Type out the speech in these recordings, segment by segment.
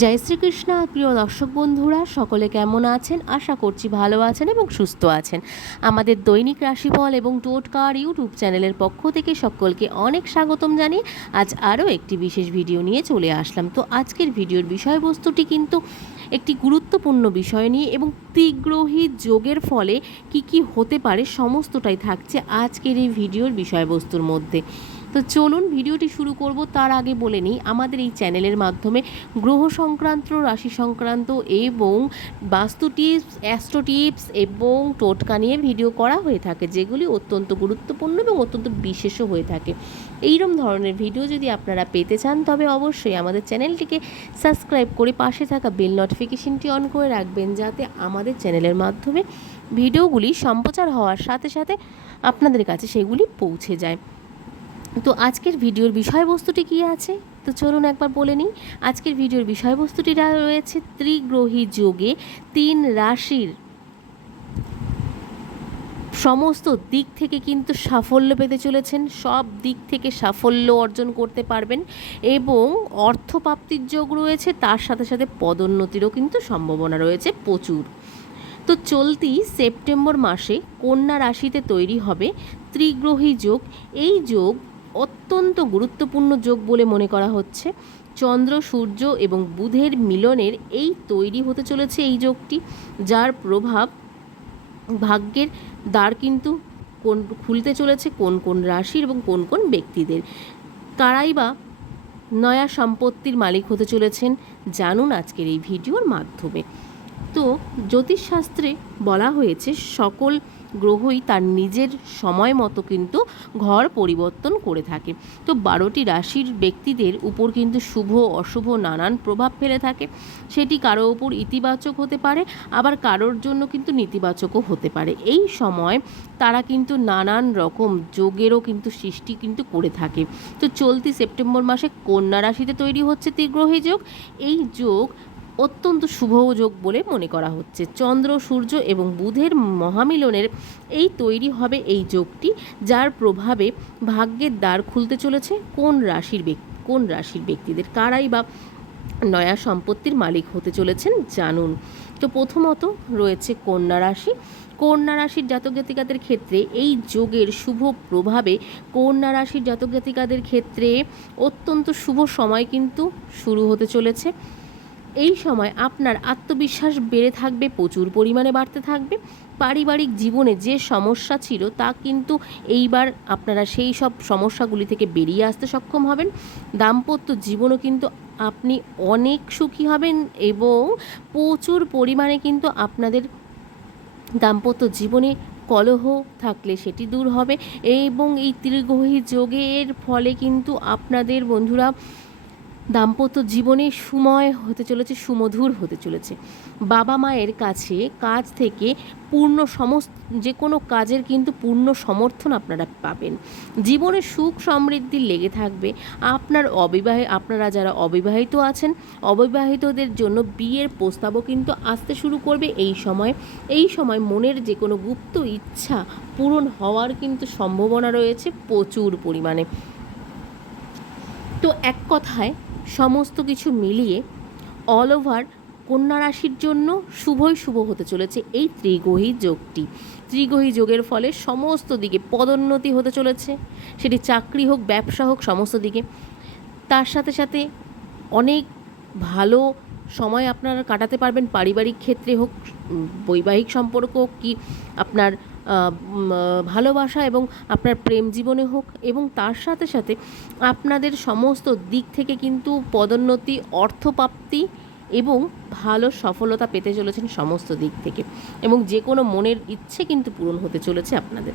জয় শ্রীকৃষ্ণ। প্রিয় দর্শক বন্ধুরা, সকলে কেমন আছেন? আশা করছি ভালো আছেন এবং সুস্থ আছেন। আমাদের দৈনিক রাশিফল এবং টোটকার ইউটিউব চ্যানেলের পক্ষ থেকে সকলকে অনেক স্বাগতম জানিয়ে আজ আরও একটি বিশেষ ভিডিও নিয়ে চলে আসলাম। তো আজকের ভিডিওর বিষয়বস্তুটি কিন্তু একটি গুরুত্বপূর্ণ বিষয় নিয়ে এবং তীগ্রহী যোগের ফলে কি কি হতে পারে সমস্তটাই থাকছে আজকের এই ভিডিওর বিষয়বস্তুর মধ্যে। তো চলুন ভিডিওটি শুরু করব, তার আগে বলে নিই, আমাদের এই চ্যানেলের মাধ্যমে গ্রহ সংক্রান্ত, রাশি সংক্রান্ত এবং বাস্তু টিপস, অ্যাস্ট্রো টিপস এবং টোটকা নিয়ে ভিডিও করা হয়ে থাকে, যেগুলি অত্যন্ত গুরুত্বপূর্ণ এবং অত্যন্ত বিশেষও হয়ে থাকে। এইরকম ধরনের ভিডিও যদি আপনারা পেতে চান, তবে অবশ্যই আমাদের চ্যানেলটিকে সাবস্ক্রাইব করে পাশে থাকা বেল নোটিফিকেশনটি অন করে রাখবেন, যাতে আমাদের চ্যানেলের মাধ্যমে ভিডিওগুলি সম্প্রচার হওয়ার সাথে সাথে আপনাদের কাছে সেগুলি পৌঁছে যায়। তো আজকের ভিডিওর বিষয়বস্তুটি কী আছে? তো চলুন একবার বলে নিই। আজকের ভিডিওর বিষয়বস্তুটি রয়েছে ত্রিগ্রহী যোগে তিন রাশির। সমস্ত দিক থেকে কিন্তু সাফল্য পেতে চলেছেন। সব দিক থেকে সাফল্য অর্জন করতে পারবেন এবং অর্থপ্রাপ্তির যোগ রয়েছে, তার সাথে সাথে পদোন্নতিরও কিন্তু সম্ভাবনা রয়েছে প্রচুর। তো চলতি সেপ্টেম্বর মাসে কন্যা রাশিতে তৈরি হবে ত্রিগ্রহী যোগ। এই যোগ অত্যন্ত গুরুত্বপূর্ণ যোগ বলে মনে করা হচ্ছে। চন্দ্র, সূর্য এবং বুধের মিলনের এই তৈরি হতে চলেছে এই যোগটি, যার প্রভাব ভাগ্যের দ্বার কিন্তু কোন, খুলতে চলেছে কোন কোন রাশির এবং কোন কোন ব্যক্তিদের। কারাই বা নয়া সম্পত্তির মালিক হতে চলেছেন জানুন আজকের এই ভিডিওর মাধ্যমে। তো জ্যোতিষশাস্ত্রে বলা হয়েছে সকল গ্রহই তার নিজের সময় মতো কিন্তু ঘর পরিবর্তন করে থাকে। তো বারোটি রাশির ব্যক্তিদের উপর কিন্তু শুভ, অশুভ, নানান প্রভাব ফেলে থাকে। সেটি কারও উপর ইতিবাচক হতে পারে, আবার কারোর জন্য কিন্তু নেতিবাচকও হতে পারে। এই সময় তারা কিন্তু নানান রকম যোগেরও কিন্তু সৃষ্টি কিন্তু করে থাকে। তো চলতি সেপ্টেম্বর মাসে কন্যা রাশিতে তৈরি হচ্ছে ত্রিগ্রহী যোগ। এই যোগ অত্যন্ত শুভ যোগ বলে মনে করা হচ্ছে। চন্দ্র, সূর্য এবং বুধের মহামিলনের এই তৈরি হবে এই যোগটি, যার প্রভাবে ভাগ্যের দ্বার খুলতে চলেছে। কোন রাশির ব্যক্তি কোন রাশির ব্যক্তিদের কারাই বা নয়া সম্পত্তির মালিক হতে চলেছেন জানুন। তো প্রথমত রয়েছে কন্যা রাশি। কন্যা রাশির জাতক জাতিকাদের ক্ষেত্রে এই যোগের শুভ প্রভাবে কন্যা রাশির জাতক জাতিকাদের ক্ষেত্রে অত্যন্ত শুভ সময় কিন্তু শুরু হতে চলেছে। এই সময় আপনার আত্মবিশ্বাস বেড়ে থাকবে, প্রচুর পরিমাণে বাড়তে থাকবে। পারিবারিক জীবনে যে সমস্যা ছিল তা কিন্তু এইবার আপনারা সেই সব সমস্যাগুলি থেকে বেরিয়ে আসতে সক্ষম হবেন। দাম্পত্য জীবনও কিন্তু আপনি অনেক সুখী হবেন এবং প্রচুর পরিমাণে কিন্তু আপনাদের দাম্পত্য জীবনে কলহ থাকলে সেটি দূর হবে এবং এই ত্রিগ্রহী যোগের ফলে কিন্তু আপনাদের বন্ধুরা দাম্পত্য জীবনে সময় হতে চলেছে, সুমধুর হতে চলেছে। বাবা মায়ের কাছে কাজ থেকে পূর্ণ সমস্ত, যে কোনো কাজের কিন্তু পূর্ণ সমর্থন আপনারা পাবেন। জীবনে সুখ সমৃদ্ধি লেগে থাকবে। আপনার অবিবাহ, আপনারা যারা অবিবাহিত আছেন, অবিবাহিতদের জন্য বিয়ের প্রস্তাবও কিন্তু আসতে শুরু করবে এই সময়। এই সময় মনের যে কোনো গুপ্ত ইচ্ছা পূরণ হওয়ার কিন্তু সম্ভাবনা রয়েছে প্রচুর পরিমাণে। তো এক কথায় সমস্ত কিছু মিলিয়ে অল ওভার কন্যা রাশির জন্য শুভই শুভ হতে চলেছে এই ত্রিগ্রহী যোগটি। ত্রিগ্রহী যোগের ফলে সমস্ত দিকে পদোন্নতি হতে চলেছে। সেটি চাকরি হোক, ব্যবসা হোক, সমস্ত দিকে। তার সাথে সাথে অনেক ভালো সময় আপনারা কাটাতে পারবেন, পারিবারিক ক্ষেত্রে হোক বৈবাহিক সম্পর্ক কি আপনার ভালোবাসা এবং আপনার প্রেম জীবনে হোক এবং তার সাথে সাথে আপনাদের সমস্ত দিক থেকে কিন্তু পদোন্নতি, অর্থপ্রাপ্তি এবং ভালো সফলতা পেতে চলেছেন সমস্ত দিক থেকে এবং যে কোনো মনের ইচ্ছে কিন্তু পূরণ হতে চলেছে আপনাদের।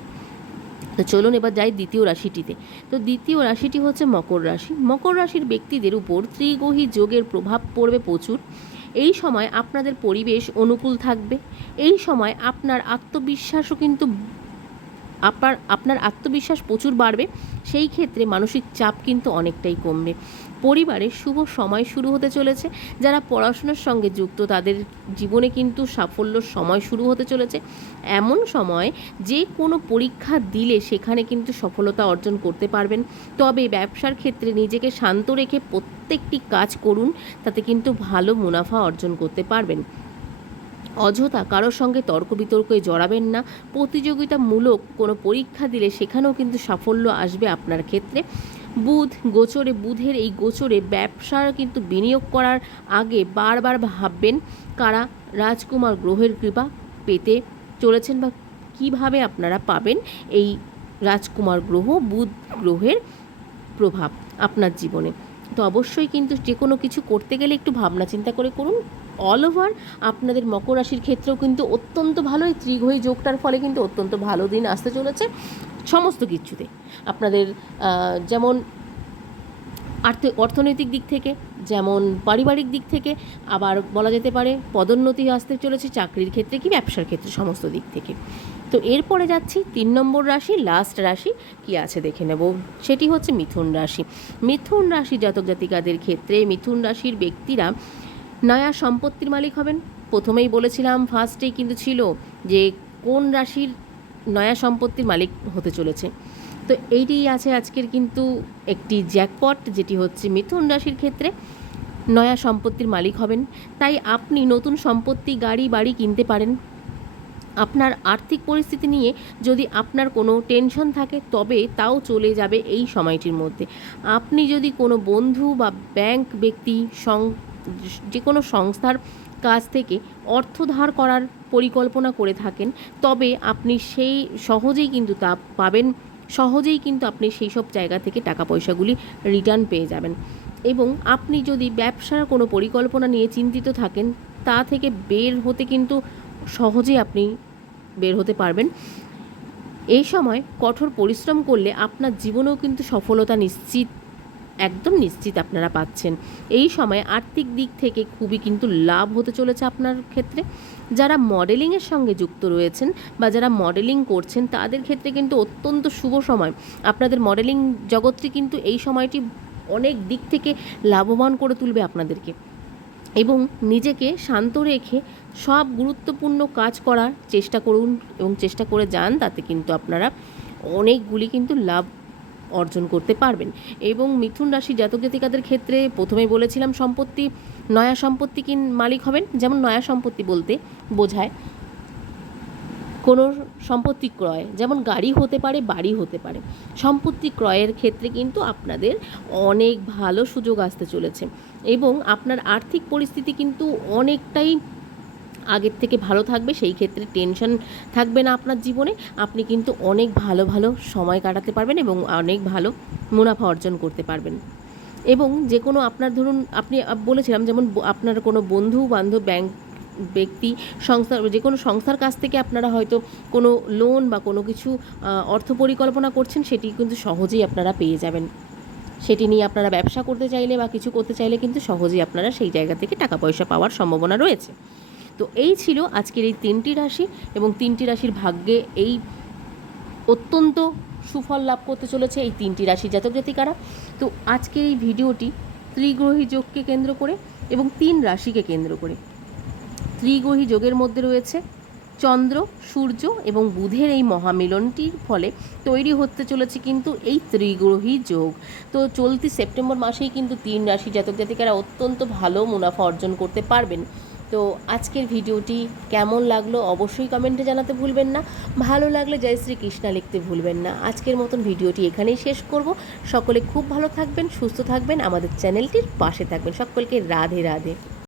তো চলুন এবার যাই দ্বিতীয় রাশিটিতে। তো দ্বিতীয় রাশিটি হচ্ছে মকর রাশি। মকর রাশির ব্যক্তিদের উপর ত্রিগ্রহী যোগের প্রভাব পড়বে প্রচুর। এই সময় আপনাদের পরিবেশ অনুকূল থাকবে। এই সময় আপনার আত্মবিশ্বাসও কিন্তু আপনার আপনার আত্মবিশ্বাস প্রচুর বাড়বে। সেই ক্ষেত্রে মানসিক চাপ কিন্তু অনেকটাই কমবে। পরিবারে শুভ সময় শুরু হতে চলেছে। যারা পড়াশোনার সঙ্গে যুক্ত, তাদের জীবনে কিন্তু সাফল্যর সময় শুরু হতে চলেছে। এমন সময় যে কোনো পরীক্ষা দিলে সেখানে কিন্তু সফলতা অর্জন করতে পারবেন। তবে ব্যবসার ক্ষেত্রে নিজেকে শান্ত রেখে প্রত্যেকটি কাজ করুন, তাতে কিন্তু ভালো মুনাফা অর্জন করতে পারবেন। অযথা কারোর সঙ্গে তর্ক বিতর্কে জড়াবেন না। প্রতিযোগিতামূলক কোনো পরীক্ষা দিলে সেখানেও কিন্তু সাফল্য আসবে আপনার ক্ষেত্রে। বুধ, গোচরে বুধের এই গোচরে ব্যবসার কিন্তু বিনিয়োগ করার আগে বারবার ভাববেন কারা রাজকুমার গ্রহের কৃপা পেতে চলেছেন বা কীভাবে আপনারা পাবেন এই রাজকুমার গ্রহ, বুধ গ্রহের প্রভাব আপনার জীবনে। তো অবশ্যই কিন্তু যে কোনো কিছু করতে গেলে একটু ভাবনা চিন্তা করে করুন। অল ওভার আপনাদের মকর রাশির ক্ষেত্রেও কিন্তু অত্যন্ত ভালো এই ত্রিগ্রহী যোগটার ফলে কিন্তু অত্যন্ত ভালো দিন আসতে চলেছে। সমস্ত কিছুতে। আপনাদের যেমন আর্থ, অর্থনৈতিক দিক থেকে, যেমন পারিবারিক দিক থেকে, আবার বলা যেতে পারে পদোন্নতি আসতে চলেছে চাকরির ক্ষেত্রে কি ব্যবসার ক্ষেত্রে সমস্ত দিক থেকে। তো এরপরে যাচ্ছি, তিন নম্বর রাশি লাস্ট রাশি, কি আছে দেখে নেব? সেটি হচ্ছে মিথুন রাশি। মিথুন রাশি জাতক জাতিকাদের ক্ষেত্রে মিথুন রাশির ব্যক্তিরা নয়া সম্পত্তির মালিক হবেন। প্রথমেই বলেছিলাম ফার্স্টেই কিন্তু ছিল যে কোন রাশির নয়া সম্পত্তির মালিক হতে চলেছে। তো এইটি আছে আজকের কিন্তু একটি জ্যাকপট, যেটি হচ্ছে মিথুন রাশির ক্ষেত্রে নয়া সম্পত্তির মালিক হবেন। তাই আপনি নতুন সম্পত্তি, গাড়ি, বাড়ি কিনতে পারেন। আপনার আর্থিক পরিস্থিতি নিয়ে যদি আপনার কোনো টেনশন থাকে, তবে তাও চলে যাবে এই সময়টির মধ্যে। আপনি যদি কোনো বন্ধু বা ব্যাংক ব্যক্তি, সং যে কোনো সংস্থার কাছ থেকে অর্থ ধার করার পরিকল্পনা করে থাকেন, তবে আপনি সেই সহজেই কিন্তু তা পাবেন, সহজেই কিন্তু আপনি সেই সব জায়গা থেকে টাকা পয়সাগুলি রিটার্ন পেয়ে যাবেন। এবং আপনি যদি ব্যবসার কোনো পরিকল্পনা নিয়ে চিন্তিত থাকেন, তা থেকে বের হতে কিন্তু সহজেই আপনি বের হতে পারবেন। এই সময় কঠোর পরিশ্রম করলে আপনার জীবনেও কিন্তু সফলতা নিশ্চিত একদম নিশ্চিত আপনারা পাচ্ছেন। এই সময় আর্থিক দিক থেকে খুবই কিন্তু লাভ হতে চলেছে আপনার ক্ষেত্রে। যারা মডেলিংয়ের সঙ্গে যুক্ত রয়েছেন বা যারা মডেলিং করছেন, তাদের ক্ষেত্রে কিন্তু অত্যন্ত শুভ সময়। আপনাদের মডেলিং জগৎটি কিন্তু এই সময়টি অনেক দিক থেকে লাভবান করে তুলবে আপনাদেরকে। এবং নিজেকে শান্ত রেখে সব গুরুত্বপূর্ণ কাজ করার চেষ্টা করুন এবং চেষ্টা করে যান, তাতে কিন্তু আপনারা অনেকগুলি কিন্তু লাভ অর্জন করতে পারবেন। এবং মিথুন রাশি জাতক জাতিকাদের ক্ষেত্রে প্রথমেই বলেছিলাম সম্পত্তি, নয়া সম্পত্তি কিন মালিক হবেন। যেমন নয়া সম্পত্তি বলতে বোঝায় কোনো সম্পত্তি ক্রয়, যেমন গাড়ি হতে পারে, বাড়ি হতে পারে। সম্পত্তি ক্রয়ের ক্ষেত্রে কিন্তু আপনাদের অনেক ভালো সুযোগ আসতে চলেছে। এবং আপনার আর্থিক পরিস্থিতি কিন্তু অনেকটাই আগের থেকে ভালো থাকবে, সেই ক্ষেত্রে টেনশন থাকবে না আপনার জীবনে। আপনি কিন্তু অনেক ভালো ভালো সময় কাটাতে পারবেন এবং অনেক ভালো মুনাফা অর্জন করতে পারবেন। এবং যে কোনো আপনার ধরুন, আপনি বলেছিলাম যেমন আপনার কোনো বন্ধু, বান্ধব, ব্যাংক ব্যক্তি, সংস্থা, যে কোনো সংস্থার কাছ থেকে আপনারা হয়তো কোনো লোন বা কোনো কিছু অর্থ পরিকল্পনা করছেন, সেটি কিন্তু সহজেই আপনারা পেয়ে যাবেন। সেটি নিয়ে আপনারা ব্যবসা করতে চাইলে বা কিছু করতে চাইলে কিন্তু সহজেই আপনারা সেই জায়গা থেকে টাকা পয়সা পাওয়ার সম্ভাবনা রয়েছে। তো এই ছিল আজকের এই তিনটি রাশি এবং তিনটি রাশির ভাগ্যে এই অত্যন্ত সুফল লাভ করতে চলেছে এই তিনটি রাশি জাতক জাতিকারা। তো আজকের এই ভিডিওটি ত্রিগ্রহী যোগকে কেন্দ্র করে এবং তিন রাশিকে কেন্দ্র করে। ত্রিগ্রহী যোগের মধ্যে রয়েছে চন্দ্র, সূর্য এবং বুধের এই মহামিলনটির ফলে তৈরি হতে চলেছে কিন্তু এই ত্রিগ্রহী যোগ। তো চলতি সেপ্টেম্বর মাসেই কিন্তু তিন রাশি জাতক জাতিকারা অত্যন্ত ভালো মুনাফা অর্জন করতে পারবেন। তো আজকের ভিডিওটি কেমন লাগল অবশ্যই কমেন্টে জানাতে ভুলবেন না। ভালো লাগলে জয় শ্রী কৃষ্ণা লিখতে ভুলবেন না। আজকের মতন ভিডিওটি এখানেই শেষ করব। সকলে খুব ভালো থাকবেন, সুস্থ থাকবেন। আমাদের চ্যানেলটির পাশে থাকবেন। সকলকে রাধে রাধে।